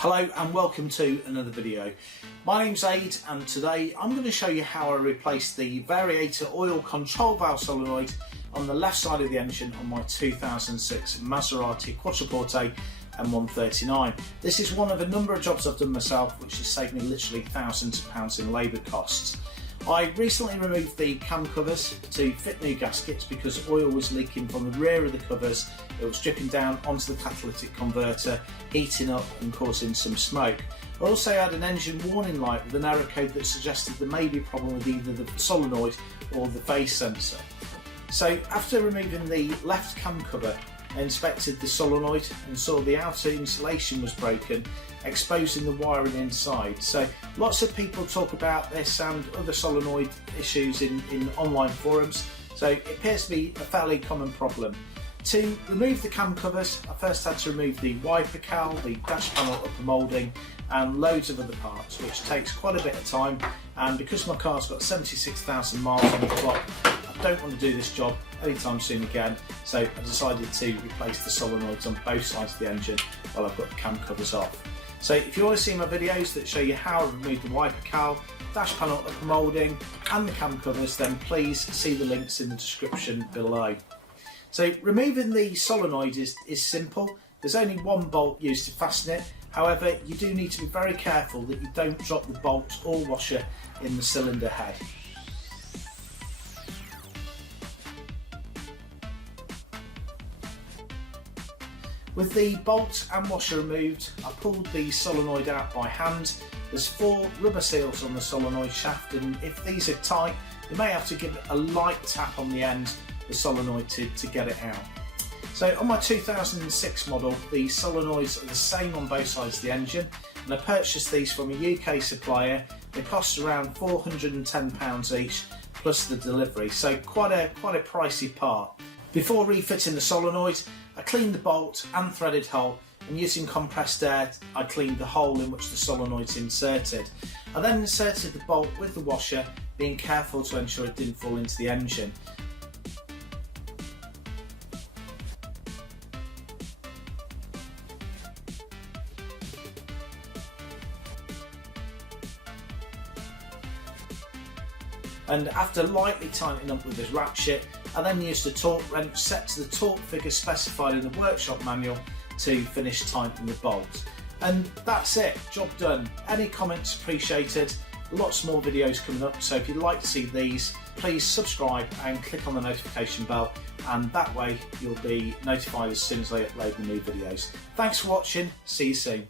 Hello and welcome to another video. My name's Aid and today I'm going to show you how I replaced the Variator oil control valve solenoid on the left side of the engine on my 2006 Maserati Quattroporte M139. This is one of a number of jobs I've done myself which has saved me literally thousands of pounds in labour costs. I recently removed the cam covers to fit new gaskets because oil was leaking from the rear of the covers. It was dripping down onto the catalytic converter, heating up and causing some smoke. I also had an engine warning light with an error code that suggested there may be a problem with either the solenoid or the phase sensor. So after removing the left cam cover, I inspected the solenoid and saw the outer insulation was broken, exposing the wiring inside. So lots of people talk about this and other solenoid issues in online forums, so it appears to be a fairly common problem. To remove the cam covers, I first had to remove the wiper cowl, the dash panel upper moulding and loads of other parts, which takes quite a bit of time, and because my car's got 76,000 miles on the clock, I don't want to do this job anytime soon again, so I decided to replace the solenoids on both sides of the engine while I've got the cam covers off. So if you want to see my videos that show you how I remove the wiper cowl, dash panel upper moulding and the cam covers, then please see the links in the description below. So removing the solenoid is simple. There's only one bolt used to fasten it. However, you do need to be very careful that you don't drop the bolt or washer in the cylinder head. With the bolt and washer removed, I pulled the solenoid out by hand. There's 4 rubber seals on the solenoid shaft, and if these are tight, you may have to give it a light tap on the end of the solenoid to get it out. So on my 2006 model, the solenoids are the same on both sides of the engine, and I purchased these from a UK supplier. They cost around £410 each plus the delivery, so quite a pricey part. Before refitting the solenoid, I cleaned the bolt and threaded hole, and using compressed air I cleaned the hole in which the solenoid's inserted. I then inserted the bolt with the washer, being careful to ensure it didn't fall into the engine. And after lightly tightening up with this ratchet, I then used a torque wrench set to the torque figure specified in the workshop manual to finish tightening the bolt. And that's it, job done. Any comments appreciated. Lots more videos coming up, so if you'd like to see these, please subscribe and click on the notification bell, and that way you'll be notified as soon as I upload the new videos. Thanks for watching, see you soon.